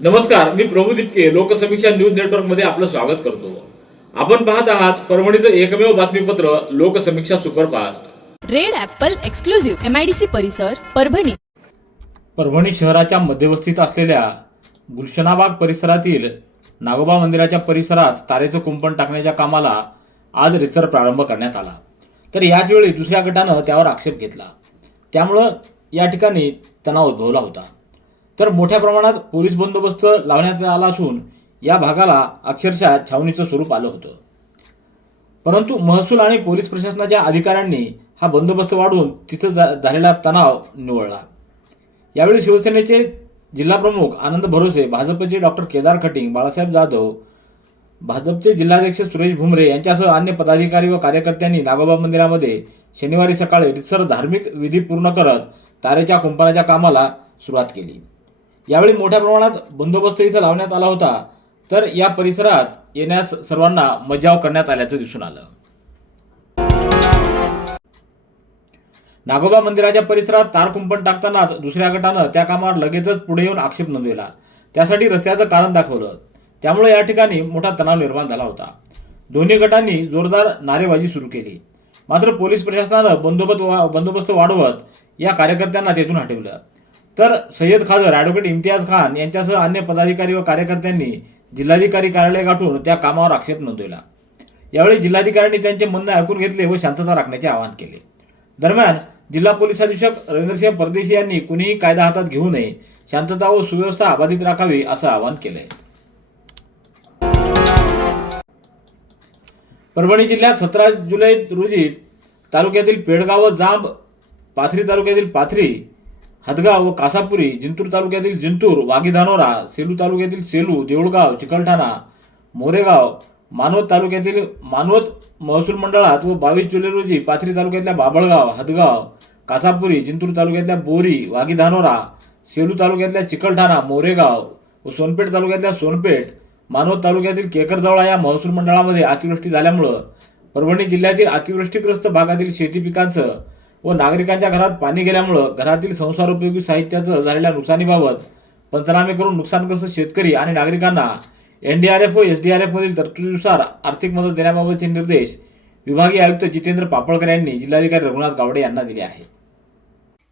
नमस्कार मी प्रभू दिपके लोकसमीक्षा न्यूज नेटवर्कमध्ये आपलं स्वागत करतो. आपण पाहत आहात परभणीचं एकमेव बातमीपत्र Loksamiksha superfast. Red apple exclusive MIDC परिसर परभणी. परभणी शहराच्या मध्यवस्तीत असलेल्या गुलशनाबाग परिसरातील नागोबा मंदिराच्या परिसरात तारेचं कुंपण टाकण्याच्या कामाला आज रिसर प्रारंभ करण्यात आला. तर याच वेळी दुसऱ्या गटानं त्यावर आक्षेप घेतला. त्यामुळं या ठिकाणी तणाव उद्भवला होता. तर मोठ्या प्रमाणात पोलीस बंदोबस्त लावण्यात आला असून या भागाला अक्षरशः छावणीचं स्वरूप आलं होतं. परंतु महसूल आणि पोलीस प्रशासनाच्या अधिकाऱ्यांनी हा बंदोबस्त वाढवून तिथं झालेला तणाव निवळला. यावेळी शिवसेनेचे जिल्हाप्रमुख आनंद भरोसे भाजपचे डॉक्टर केदार खटिंग बाळासाहेब जाधव भाजपचे जिल्हाध्यक्ष सुरेश भुमरे यांच्यासह अन्य पदाधिकारी व कार्यकर्त्यांनी नागोबा मंदिरामध्ये शनिवारी सकाळी रितसर धार्मिक विधी पूर्ण करत तारेच्या कुंपणाच्या कामाला सुरुवात केली. यावेळी मोठ्या प्रमाणात बंदोबस्त इथं लावण्यात आला होता. तर या परिसरात येण्यास सर्वांना मज्जाव करण्यात आल्याचं दिसून आलं. नागोबा मंदिराच्या परिसरात तार कुंपण टाकतानाच दुसऱ्या गटानं त्या कामावर लगेचच पुढे येऊन आक्षेप नोंदविला. त्यासाठी रस्त्याचं कारण दाखवलं. त्यामुळे या ठिकाणी मोठा तणाव निर्माण झाला होता. दोन्ही गटांनी जोरदार नारेबाजी सुरू केली. मात्र पोलीस प्रशासनानं बंदोबस्त वा- बंदोबस्त वाढवत या कार्यकर्त्यांना तेथून हटवलं. तर सय्यद खादर ॲडव्होकेट इम्तियाज खान यांच्यासह अन्य पदाधिकारी व कार्यकर्त्यांनी जिल्हाधिकारी कार्यालय गाठून त्या कामावर आक्षेप नोंदवला. यावेळी जिल्हाधिकाऱ्यांनी त्यांचे म्हणणे ऐकून घेतले व शांतता राखण्याचे आवाहन केले. दरम्यान जिल्हा पोलीस अधीक्षक रवींद्रसिंह परदेशी यांनी कुणीही कायदा हातात घेऊ नये शांतता व सुव्यवस्था अबाधित राखावी असं आवाहन केलंय. परभणी जिल्ह्यात सतरा जुलै रोजी तालुक्यातील पेडगाव व जांब पाथरी तालुक्यातील पाथरी हदगाव व कासापुरी जिंतूर तालुक्यातील जिंतूर वाघीधानोरा सेलू तालुक्यातील सेलू देऊळगाव चिकलठाणा मोरेगाव मानवत तालुक्यातील मानवत महसूल मंडळात व बावीस जुलै रोजी पाथरी तालुक्यातल्या बाबळगाव हदगाव कासापुरी जिंतूर तालुक्यातल्या बोरी वाघीधानोरा सेलू तालुक्यातल्या चिकलठाणा मोरेगाव व सोनपेठ तालुक्यातल्या सोनपेठ मानवत तालुक्यातील केकरजवळा या महसूल मंडळामध्ये अतिवृष्टी झाल्यामुळं परभणी जिल्ह्यातील अतिवृष्टीग्रस्त भागातील शेती पिकांचं व नागरिकांच्या घरात पाणी गेल्यामुळं घरातील संसारोपयोगी साहित्याचं झालेल्या नुकसानीबाबत पंचनामे करून नुकसानग्रस्त शेतकरी आणि नागरिकांना एनडीआरएफ व एसडीआरएफ मधील तरतुदीनुसार आर्थिक मदत देण्याबाबतचे निर्देश विभागीय आयुक्त जितेंद्र पापळकर यांनी जिल्हाधिकारी रघुनाथ गावडे यांना दिले आहेत.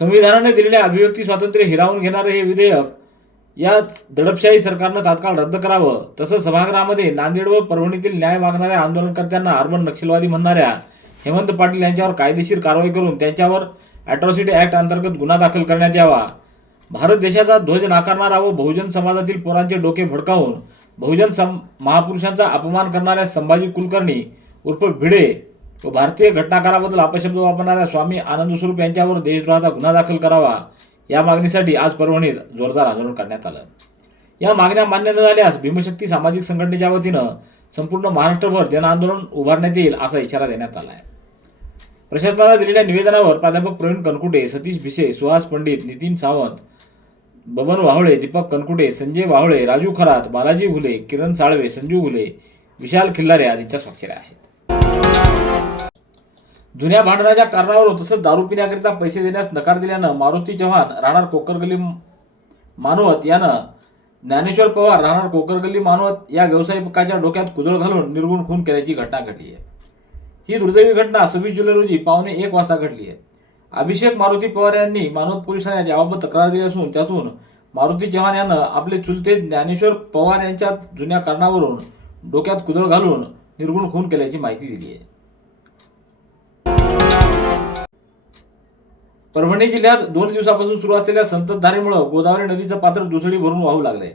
संविधानाने दिलेल्या अभिव्यक्ती स्वातंत्र्य हिरावून घेणारे हे विधेयक या दडपशाही सरकारनं तात्काळ रद्द करावं. तसंच सभागृहामध्ये नांदेड व परभणीतील न्याय मागणाऱ्या आंदोलनकर्त्यांना अर्बन नक्षलवादी म्हणणाऱ्या हेमंत पाटील यांच्यावर कायदेशीर कारवाई करून त्यांच्यावर अॅट्रॉसिटी ऍक्ट अंतर्गत गुन्हा दाखल करण्यात यावा. भारत देशाचा ध्वज नाकारणारा व बहुजन समाजातील पोरांचे डोके भडकावून बहुजन सम महापुरुषांचा अपमान करणाऱ्या संभाजी कुलकर्णी उर्फ भिडे व भारतीय घटनाकाराबद्दल अपशब्द वापरणाऱ्या स्वामी आनंद स्वरूप यांच्यावर देशद्रोहाचा गुन्हा दाखल करावा या मागणीसाठी आज परभणीत जोरदार आंदोलन करण्यात आलं. या मागण्या मान्य न झाल्यास भीमशक्ती सामाजिक संघटनेच्या वतीनं संपूर्ण महाराष्ट्रभर जनआंदोलन उभारण्यात येईल असा इशारा देण्यात आला आहे प्रशासनाला दिलेल्या निवेदनावर प्राध्यापक प्रवीण कनकुटे सतीश भिसे सुहास पंडित नितीन सावंत बबन वाहुळे दीपक कनकुटे संजय वाहुळे राजू खरात बालाजी घुले किरण साळवे संजू घुले विशाल खिल्लारे आदींच्या स्वाक्षऱ्या आहेत. जुन्या भांडणाच्या कारणावरून तसंच दारू पिण्याकरिता पैसे देण्यास नकार दिल्यानं मारुती चव्हाण राहणार कोकरगल्ली मानवत यानं ज्ञानेश्वर पवार राहणार कोकरगल्ली मानवत या व्यावसायिकाच्या डोक्यात कुदळ घालून निर्गुण खून केल्याची घटना घडली आहे. ही दुर्दैवी घटना सव्वीस जुलै रोजी पावणे एक वाजता घडली आहे. अभिषेक मारुती पवार यांनी मानवत पोलीस ठाण्यात याबाबत तक्रार दिली असून त्यातून मारुती चव्हाण यानं आपले चुलते ज्ञानेश्वर पवार यांच्या जुन्या कारणावरून डोक्यात कुदळ घालून निर्गुण खून केल्याची माहिती दिली आहे. परभणी जिल्ह्यात दोन दिवसापासून सुरू असलेल्या संततधारेमुळे गोदावरी नदीचं पात्र दुथडी भरून वाहू लागलंय.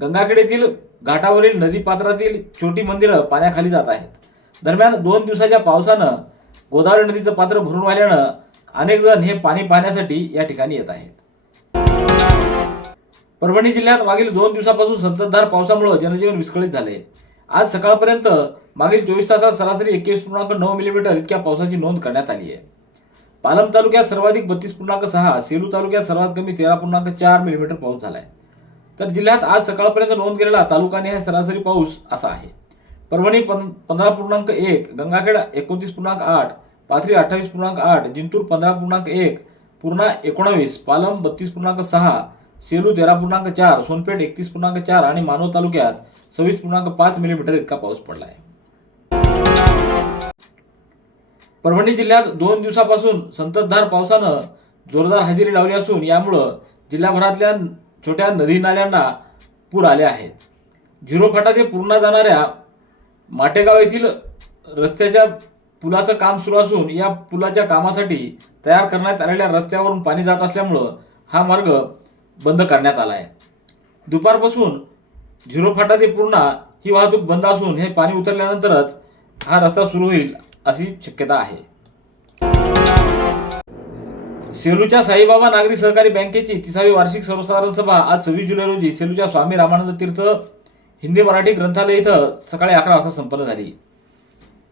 गंगाखेडेतील घाटावरील नदी पात्रातील छोटी मंदिरं पाण्याखाली जात आहेत. दरम्यान दोन दिवसाच्या पावसानं गोदावरी नदीचं पात्र भरून वाहिल्यानं अनेक जण हे पाणी पाहण्यासाठी या ठिकाणी येत आहेत. परभणी जिल्ह्यात मागील दोन दिवसापासून संततधार पावसामुळे जनजीवन विस्कळीत झाले आज सकाळपर्यंत मागील चोवीस तासात सरासरी एकवीस पूर्णांक नऊ मिलीमीटर इतक्या पावसाची नोंद करण्यात आली आहे. पालम तालुक्यात सर्वाधिक बत्तीस पूर्णांक सहा सेलू तालुक्यात सर्वात कमी तेरा पूर्णांक चार मिलीमीटर पाऊस झालाय. तर जिल्ह्यात आज सकाळपर्यंत नोंद केलेला तालुकाने सरासरी पाऊस असा आहे. परभणी पं- पंधरा पूर्णांक एक गंगाखेड एकोणतीस पूर्णांक आठ पाथरी अठ्ठावीस पूर्णांक आठ जिंतूर पंधरा पूर्णांक एक पूर्णा एकोणावीस पालम बत्तीस पूर्णांक सहा सेलू तेरा पूर्णांक चार सोनपेठ एकतीस पूर्णांक चार आणि मानव तालुक्यात सव्वीस पूर्णांक पाच मिलीमीटर इतका पाऊस पडला आहे परभणी जिल्ह्यात दोन दिवसापासून संततधार पावसानं जोरदार हजेरी लावली असून यामुळं जिल्हाभरातल्या छोट्या नदी नाल्यांना पूर आले आहेत. झिरो फाटा ते पूर्णा जाणाऱ्या माटेगाव येथील रस्त्याच्या पुलाचं काम सुरू असून या पुलाच्या कामासाठी तयार करण्यात आलेल्या रस्त्यावरून पाणी जात असल्यामुळं हा मार्ग बंद करण्यात आला आहे. दुपारपासून झिरो फाटा ते पूर्णा ही वाहतूक बंद असून हे पाणी उतरल्यानंतरच हा रस्ता सुरू होईल अशी शक्यता आहे. सेलूच्या साईबाबा नागरी सहकारी बँकेची तिसावी वार्षिक सर्वसाधारण सभा आज सव्वीस जुलै रोजी सेलूच्या स्वामी रामानंद तीर्थ हिंदी मराठी ग्रंथालय इथं सकाळी अकरा वाजता संपन्न झाली.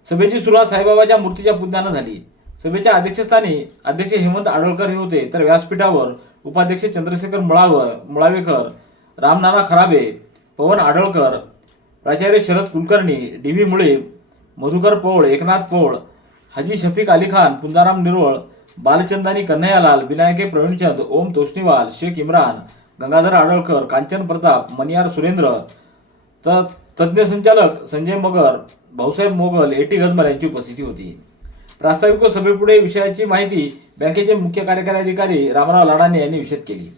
सभेची सुरुवात साईबाबाच्या मूर्तीच्या पूजनानं झाली. सभेच्या अध्यक्षस्थानी अध्यक्ष हेमंत आडळकर हे होते. तर व्यासपीठावर उपाध्यक्ष चंद्रशेखर मुळावर मुळावेकर रामनाना खराबे पवन आडळकर प्राचार्य शरद कुलकर्णी डी व्ही मुळे मधुकर पोळ एकनाथ पोळ हाजी शफीक अली खान पुंजाराम निरोळ बालचंदानी कन्हैयालाल विनायके प्रवीणचंद ओम तोष्णीवाल शेख इम्रान गंगाधर आडळकर कांचन प्रताप मनियार सुरेंद्र तर तज्ज्ञ संचालक संजय मगर भाऊसाहेब मोगल ए टी गजमल यांची उपस्थिती होती. प्रास्ताविक सभेपुढे विषयाची माहिती बँकेचे मुख्य कार्यकारी अधिकारी रामराव लाडाने यांनी विषद केली.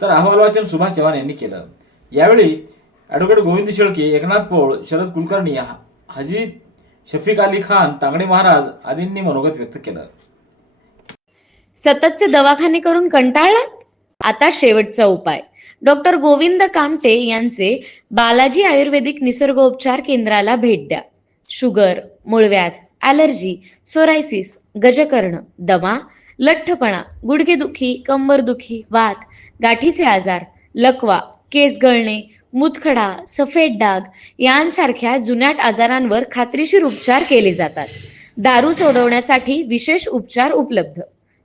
तर अहवाल वाचन सुभाष चव्हाण यांनी केलं. यावेळी ॲडव्होकेट गोविंद शेळके एकनाथ पौळ शरद कुलकर्णी हा- हाजी शफीक अली खान तांगडे महाराज आदींनी मनोगत व्यक्त केलं. सततचे दवाखाने करून कंटाळलात? आता शेवटचा उपाय. डॉक्टर गोविंद कामटे यांचे बालाजी आयुर्वेदिक निसर्गोपचार केंद्राला भेट द्या. शुगर मूळव्याध ॲलर्जी सोरायसिस गजकर्ण दमा लठ्ठपणा गुडघेदुखी कंबरदुखी वात गाठीचे आजार लकवा केस गळणे मुतखडा सफेद डाग यांसारख्या जुनाट आजारांवर खात्रीशीर उपचार केले जातात. दारू सोडवण्यासाठी विशेष उपचार उपलब्ध.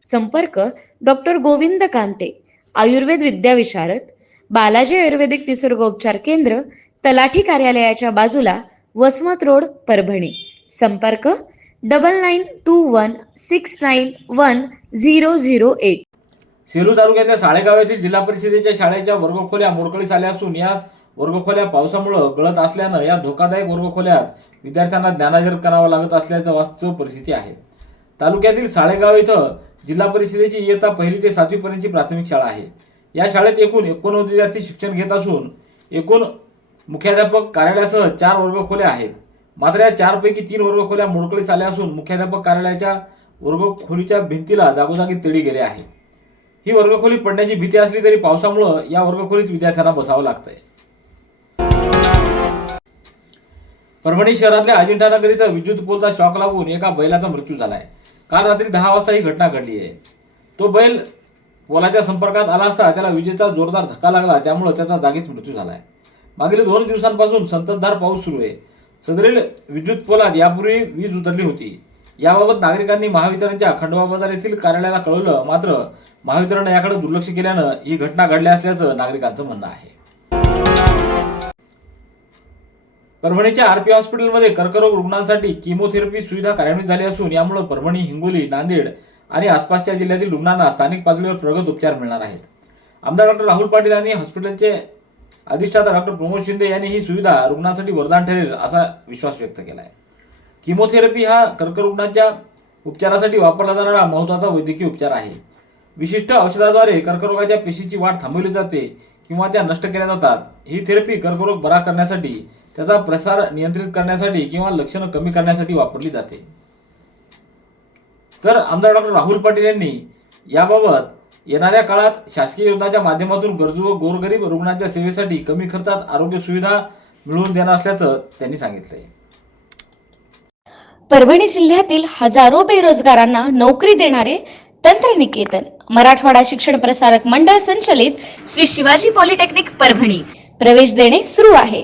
संपर्क डॉक्टर गोविंद कांते आयुर्वेद विद्याविशारद बालाजी आयुर्वेदिक निसर्गोपचार केंद्र तलाठी कार्यालयाच्या बाजूला वसमत रोड परभणी. संपर्क double nine two one six nine one zero zero eight. Selu तालुक्यातल्या साळेगाव येथील जिल्हा परिषदेच्या शाळेच्या वर्गखोल्या मोडकळीस आल्या असून यात वर्गखोल्या पावसामुळं गळत असल्यानं या धोकादायक वर्गखोल्यात विद्यार्थ्यांना ज्ञानार्जन करावं लागत असल्याचं वास्तव परिस्थिती आहे. तालुक्यातील साळेगाव इथं जिल्हा परिषदेची इयत्ता पहिली ते सातवीपर्यंतची प्राथमिक शाळा आहे. या शाळेत एकूण एकोणनव्वद विद्यार्थी शिक्षण घेत असून एकूण मुख्याध्यापक कार्यालयासह चार वर्गखोल्या आहेत. मात्र या चारपैकी तीन वर्गखोल्या मोडकळीस आल्या असून मुख्याध्यापक कार्यालयाच्या वर्गखोलीच्या भिंतीला जागोजागी तडी गेले आहे. ही वर्गखोली पडण्याची भीती असली तरी पावसामुळं या वर्गखोलीत विद्यार्थ्यांना बसावं लागतंय. परभणी शहरातल्या अजिंठा नगर इथं विद्युत पोलचा शॉक लागून एका बैलाचा मृत्यू झालाय. काल रात्री दहा वाजता ही घटना घडली आहे. तो बैल पोलाच्या संपर्कात आला असता त्याला विजेचा जोरदार धक्का लागला त्यामुळे त्याचा जागीच मृत्यू झालाय. मागील दोन दिवसांपासून संततधार पाऊस सुरू आहे. सदरील विद्युत पोलात यापूर्वी वीज उतरली होती. याबाबत नागरिकांनी महावितरणच्या खंडोबा बाजार येथील कार्यालयाला कळवलं मात्र महावितरण याकडे दुर्लक्ष केल्यानं ही घटना घडली असल्याचं नागरिकांचं म्हणणं आहे. परभणीच्या आरपी हॉस्पिटलमध्ये कर्करोग रुग्णांसाठी किमोथेरपी सुविधा कार्यान्वित झाली असून यामुळे परभणी हिंगोली नांदेड आणि आसपासच्या जिल्ह्यातील रुग्णांना स्थानिक पातळीवर प्रगत उपचार मिळणार आहेत. आमदार डॉक्टर राहुल पाटील आणि हॉस्पिटलचे अधिष्ठाता डॉक्टर प्रमोद शिंदे यांनी ही सुविधा रुग्णांसाठी वरदान ठरेल असा विश्वास व्यक्त केला आहे किमोथेरपी हा कर्करुग्णांच्या उपचारासाठी वापरला जाणारा महत्त्वाचा वैद्यकीय उपचार आहे. विशिष्ट औषधाद्वारे कर्करोगाच्या पेशीची वाढ थांबवली जाते किंवा त्या नष्ट केल्या जातात. ही थेरपी कर्करोग बरा करण्यासाठी त्याचा प्रसार नियंत्रित करण्यासाठी किंवा लक्षणं कमी करण्यासाठी वापरली जाते. तर आमदार डॉक्टर राहुल पाटील यांनी याबाबत येणाऱ्या काळात शासकीय योजनाच्या माध्यमातून गरजू व गोरगरीब रुग्णांच्या सेवेसाठी कमी खर्चात आरोग्य सुविधा मिळवून देणार असल्याचं त्यांनी सांगितलंय. परभणी जिल्ह्यातील हजारो बेरोजगारांना नोकरी देणारे तंत्रनिकेतन मराठवाडा शिक्षण प्रसारक मंडळ संचलित श्री शिवाजी पॉलिटेक्निक परभणी. प्रवेश देणे सुरू आहे.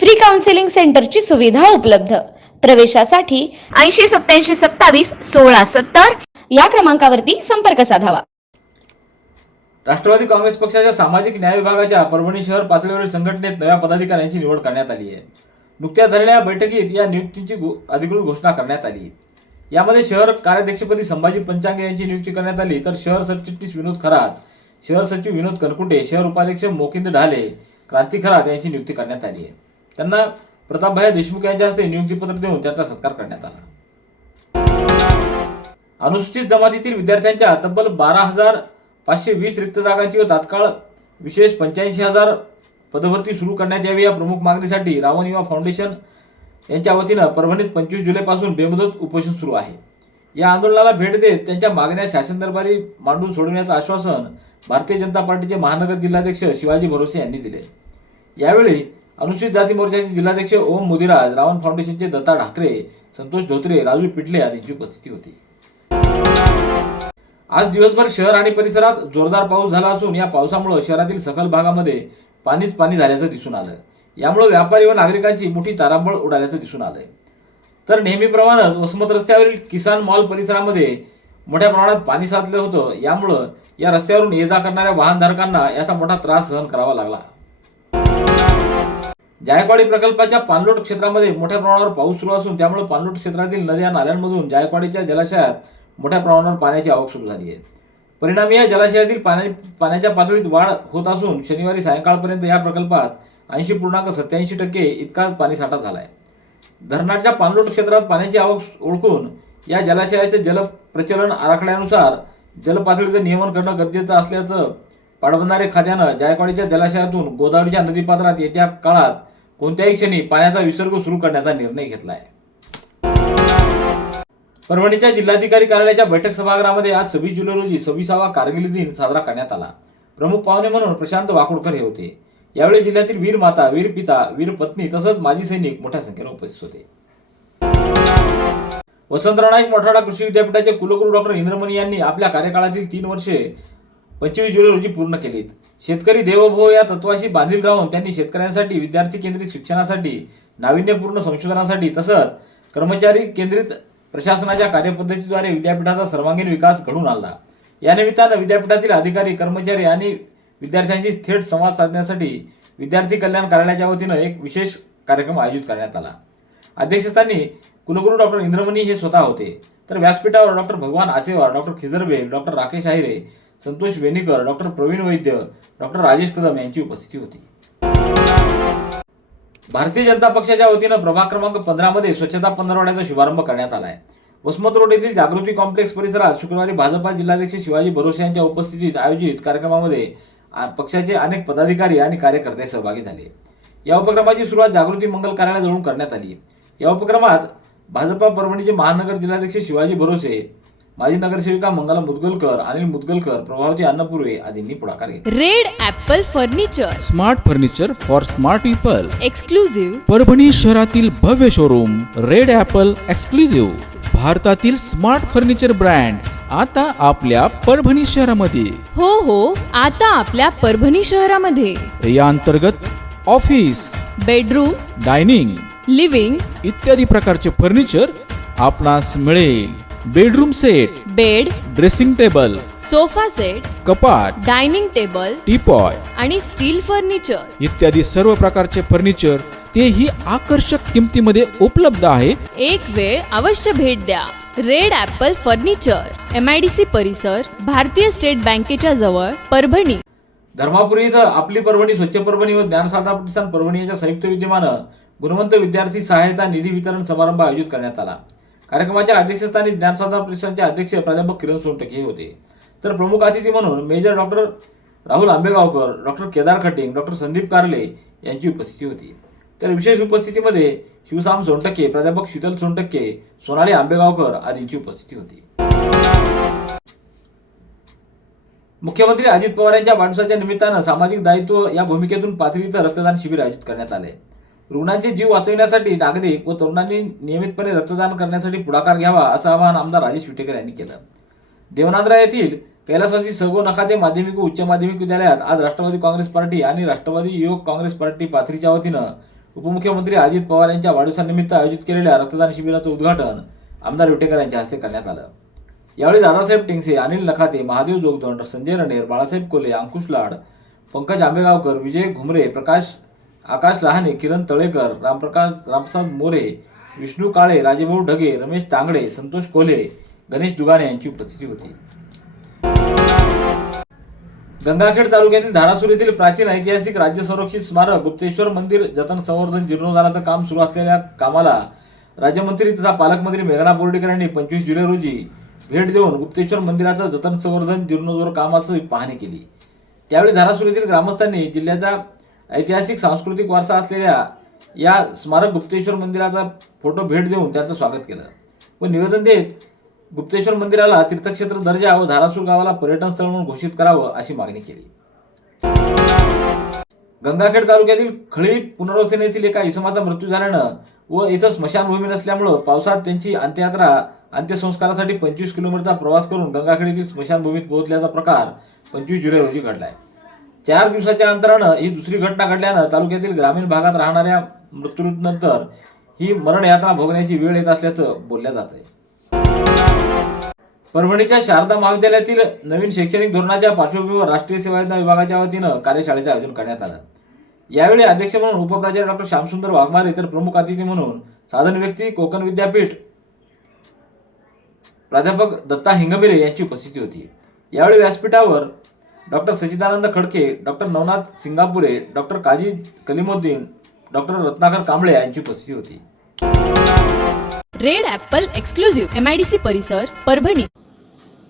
फ्री काउन्सिलिंग सेंटरची सुविधा उपलब्ध. प्रवेशासाठी ऐंशी सत्याऐंशी सत्तावीस सोळा सत्तर या क्रमांकावरती संपर्क साधावा. राष्ट्रवादी काँग्रेस पक्षाच्या सामाजिक न्याय विभागाच्या परभणी शहर पातळीवरील संघटनेत नव्या पदाधिकाऱ्यांची निवड करण्यात आली आहे. नुकत्याच झालेल्या बैठकीत या नियुक्तीची अधिकृत घोषणा करण्यात आली. यामध्ये शहर कार्याध्यक्षपदी संभाजी पंचांगे यांची नियुक्ती करण्यात आली तर शहर सरचिटणीस विनोद खरात शहर सचिव विनोद कनकुटे शहर उपाध्यक्ष मोकिंद ढाले क्रांती खरात यांची नियुक्ती करण्यात आली आहे. त्यांना प्रतापभाई देशमुख यांच्या हस्ते नियुक्तीपत्र देऊन त्यांचा सत्कार करण्यात आला. अनुसूचित जमातीतील विद्यार्थ्यांच्या तब्बल बारा हजार पाचशे वीस रिक्त जागांची व तात्काळ विशेष पंच्याऐंशी हजार पदभरती सुरू करण्यात यावी या प्रमुख मागणीसाठी रावण युवा फाउंडेशन यांच्या वतीनं परभणीत पंचवीस जुलैपासून बेमुदत उपोषण सुरू आहे. या आंदोलनाला भेट देत त्यांच्या मागण्या शासन दरबारी मांडून सोडवण्याचं आश्वासन भारतीय जनता पार्टीचे महानगर जिल्हाध्यक्ष शिवाजी भरोसे यांनी दिले. यावेळी अनुसूचित जाती मोर्चाचे जिल्हाध्यक्ष ओम मुदिराज रावण फाउंडेशनचे दत्ता ढाकरे संतोष धोत्रे राजू पिटले आदींची उपस्थिती होती. आज दिवसभर शहर आणि परिसरात जोरदार पाऊस झाला असून या पावसामुळे शहरातील सखल भागामध्ये पाणीच पाणी झाल्याचं दिसून आलं यामुळे व्यापारी व नागरिकांची मोठी तारांबळ उडाल्याचं दिसून आलंय. तर नेहमीप्रमाणेच वसमत रस्त्यावरील किसान मॉल परिसरामध्ये मोठ्या प्रमाणात पाणी साचलं होतं. यामुळं या रस्त्यावरून ये जा करणाऱ्या वाहनधारकांना याचा मोठा त्रास सहन करावा लागला. जायकवाडी प्रकल्पाच्या पाणलोट क्षेत्रामध्ये मोठ्या प्रमाणावर पाऊस सुरू असून त्यामुळे पाणलोट क्षेत्रातील नद्या नाल्यांमधून जायकवाडीच्या जलाशयात मोठ्या प्रमाणावर पाण्याची आवक सुरू झाली आहे. परिणामी या जलाशयातील पाण्या पाण्याच्या पातळीत वाढ होत असून शनिवारी सायंकाळपर्यंत या प्रकल्पात ऐंशी पूर्णांक सत्याऐंशी टक्के इतका पाणीसाठा झाला आहे धरणाच्या पाणलोट क्षेत्रात पाण्याची आवक ओळखून या जलाशयाचे जलप्रचलन आराखड्यानुसार जलपातळीचं नियमन करणं गरजेचं असल्याचं पाटबंधारे खात्यानं जायकवाडीच्या जलाशयातून गोदावरीच्या नदीपात्रात येत्या काळात कोणत्याही क्षणी पाण्याचा विसर्ग सुरू करण्याचा निर्णय घेतला आहे परभणीच्या जिल्हाधिकारी कार्यालयाच्या बैठक सभागृहामध्ये आज सव्वीस जुलै रोजी सव्वीसावा कारगिल दिन साजरा करण्यात आला. प्रमुख पाहुणे म्हणून प्रशांत वाकुडकर हे होते. यावेळी जिल्ह्यातील वीर माता वीर पिता वीर पत्नी तसंच माजी सैनिक मोठ्या संख्येने उपस्थित होते. वसंतराव नाईक मराठवाडा कृषी विद्यापीठाचे कुलगुरू डॉक्टर इंद्रमणी यांनी आपल्या कार्यकाळातील तीन वर्षे पंचवीस जुलै रोजी पूर्ण केलीत. शेतकरी देवभव या तत्वाशी बांधील राहून त्यांनी शेतकऱ्यांसाठी विद्यार्थी केंद्रित शिक्षणासाठी नाविन्यपूर्ण संशोधनासाठी तसंच कर्मचारी केंद्रित प्रशासनाच्या कार्यपद्धतीद्वारे विद्यापीठाचा सर्वांगीण विकास घडून आणला. या निमित्तानं विद्यापीठातील अधिकारी कर्मचारी आणि विद्यार्थ्यांशी थेट संवाद साधण्यासाठी विद्यार्थी कल्याण कार्यालयाच्या वतीनं एक विशेष कार्यक्रम आयोजित करण्यात आला. अध्यक्षस्थानी कुलगुरू डॉक्टर इंद्रमणी हे स्वतः होते. तर व्यासपीठावर doctor Bhagwan Asewar doctor Khijarbe doctor Rakesh Ahire Santosh Venikar doctor Pravin Vaidya doctor Rajesh Kadam यांची उपस्थिती होती. भारतीय जनता पक्षाच्या वतीनं प्रभाग क्रमांक पंधरा मध्ये स्वच्छता पंधरवड्याचा शुभारंभ करण्यात आला आहे वसमत रोड येथील जागृती कॉम्प्लेक्स परिसरात शुक्रवारी भाजपा जिल्हाध्यक्ष शिवाजी भरोसे यांच्या उपस्थितीत आयोजित कार्यक्रमामध्ये पक्षाचे अनेक पदाधिकारी आणि कार्यकर्ते सहभागी झाले. या उपक्रमाची सुरुवात जागृती मंगल कार्यालयाजवळून करण्यात आली. या उपक्रमात भाजपा परभणीचे महानगर जिल्हाध्यक्ष शिवाजी भरोसे माजी नगरसेविका मंगला मुदगलकर अनिल मुदगलकर प्रभावती अन्नपूर्वे आदींनी पुढाकार घेतला. Red apple furniture. Smart furniture for smart people. Exclusive Parbhani शहरातील भव्य शोरूम रेड ॲपल एक्सक्लुझिव्ह भारतातील स्मार्ट फर्निचर ब्रँड आता आपल्या परभणी शहरामध्ये. हो हो आता आपल्या परभणी शहरामध्ये. या अंतर्गत ऑफिस बेडरूम डायनिंग लिव्हिंग इत्यादी प्रकारचे फर्निचर आपणास मिळेल. Bedroom set bed dressing table sofa set कपाट डायनिंग टेबल टीपॉय आणि स्टील फर्निचर. इत्यादी सर्व प्रकारचे फर्निचर तेही आकर्षक किमतीमध्ये उपलब्ध आहे. एक वेळ अवश्य भेट द्या. Red apple furniture M I D C परिसर भारतीय स्टेट बँकेच्या जवळ परभणी. धर्मापुरी इथं आपली परभणी स्वच्छ परभणी व ज्ञानसाधा प्रतिष्ठान परभणी यांच्या संयुक्त विद्यमानं गुणवंत विद्यार्थी सहायता निधी वितरण समारंभ आयोजित करण्यात आला. कार्यक्रमाच्या अध्यक्षस्थानी ज्ञानसाधना परिषदेचे अध्यक्ष प्राध्यापक किरण सोनटके होते. तर प्रमुख अतिथी म्हणून major doctor Rahul Ambegaonkar doctor Kedar Khating doctor Sandeep Karle यांची उपस्थिती होती. तर विशेष उपस्थितीमध्ये शिवसाम सोनटक्के प्राध्यापक शीतल सोनटक्के सोनाली आंबेगावकर आदींची उपस्थिती होती. मुख्यमंत्री अजित पवार यांच्या वाढदिवसाच्या निमित्तानं सामाजिक दायित्व या भूमिकेतून पाथरी इथं रक्तदान शिबिर आयोजित करण्यात आले. रुग्णांचे जीव वाचविण्यासाठी नागरिक व तरुणांनी नियमितपणे रक्तदान करण्यासाठी पुढाकार घ्यावा असं आवाहन आमदार राजेश विटेकर यांनी केलं. देवनांद्रा येथील कैलासवासी सगो नखाते माध्यमिक व उच्च माध्यमिक विद्यालयात आज राष्ट्रवादी काँग्रेस पार्टी आणि राष्ट्रवादी युवक काँग्रेस पार्टी पाथरीच्या वतीनं उपमुख्यमंत्री अजित पवार यांच्या वाढदिवसानिमित्त आयोजित केलेल्या रक्तदान शिबिराचं उद्घाटन आमदार विटेकर यांच्या हस्ते करण्यात आलं. यावेळी दादासाहेब टेंगसे अनिल नखाते महादेव जोगदंड संजय रणेर बाळासाहेब कोले अंकुश लाड पंकज आंबेगावकर विजय घुमरे प्रकाश आकाश लहाने किरण तळेकर रामप्रकाश रामप्रसाद मोरे विष्णू काळे राजेभाऊ ढगे रमेश तांगडे संतोष कोल्हे गणेश दुगाने यांची उपस्थिती होती. गंगाखेड तालुक्यातील धारासूर येथील प्राचीन ऐतिहासिक राज्य संरक्षित स्मारक गुप्तेश्वर मंदिर जतन संवर्धन जीर्णोद्धाराचं काम सुरू असलेल्या कामाला राज्यमंत्री तथा पालकमंत्री मेघना बोर्डीकर यांनी पंचवीस जुलै रोजी भेट देऊन गुप्तेश्वर मंदिराचं जतन संवर्धन जीर्णोद्धार कामाची पाहणी केली. त्यावेळी धारासूर येथील ग्रामस्थांनी जिल्ह्याचा ऐतिहासिक सांस्कृतिक वारसा असलेल्या या स्मारक गुप्तेश्वर मंदिराचा फोटो भेट देऊन त्याचं स्वागत केलं. व निवेदन देत गुप्तेश्वर मंदिराला तीर्थक्षेत्र दर्जा व धारासूर गावाला पर्यटन स्थळ म्हणून घोषित करावं अशी मागणी केली. गंगाखेड तालुक्यातील खळी पुनर्वसन येथील एका इसमाचा मृत्यू झाल्यानं व इथं स्मशानभूमी नसल्यामुळं पावसात त्यांची अंत्ययात्रा अंत्यसंस्कारासाठी पंचवीस किलोमीटरचा प्रवास करून गंगाखेड येथील स्मशानभूमीत पोहोचल्याचा प्रकार पंचवीस जुलै रोजी घडला आहे चार दिवसाच्या अंतरानं ही दुसरी घटना घडल्यानं तालुक्यातील ग्रामीण भागात राहणाऱ्या मृत्यूनंतर ही मरणयात्रा भोगण्याची वेळ येत असल्याचं बोलल्या जात आहे परभणीच्या शारदा महाविद्यालयातील नवीन शैक्षणिक धोरणाच्या पार्श्वभूमीवर राष्ट्रीय सेवा योजना विभागाच्या वतीनं कार्यशाळेचं आयोजन करण्यात आलं. यावेळी अध्यक्ष म्हणून उपप्राचार्य डॉक्टर श्यामसुंदर वाघमारे तर प्रमुख अतिथी म्हणून साधन व्यक्ती कोकण विद्यापीठ प्राध्यापक दत्ता हिंगमिरे यांची उपस्थिती होती. यावेळी व्यासपीठावर doctor Sachchidanand Khadke doctor Navnath Singapure doctor Kazi Kalimuddin doctor Ratnakar Kamble यांची उपस्थिती होती. Red apple exclusive M I D C परिसर परभणी.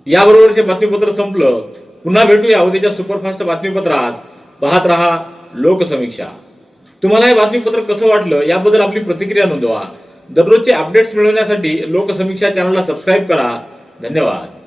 याबरोबरचे बातमीपत्र संपलं. पुन्हा भेटूया उद्याच्या सुपरफास्ट बातमीपत्रात. पाहत रहा लोकसमीक्षा. तुम्हाला हे बातमीपत्र कसं वाटलं याबद्दल आपली प्रतिक्रिया नोंदवा. दररोजचे अपडेट्स मिळवण्यासाठी लोकसमीक्षा चॅनलला सबस्क्राईब करा. धन्यवाद.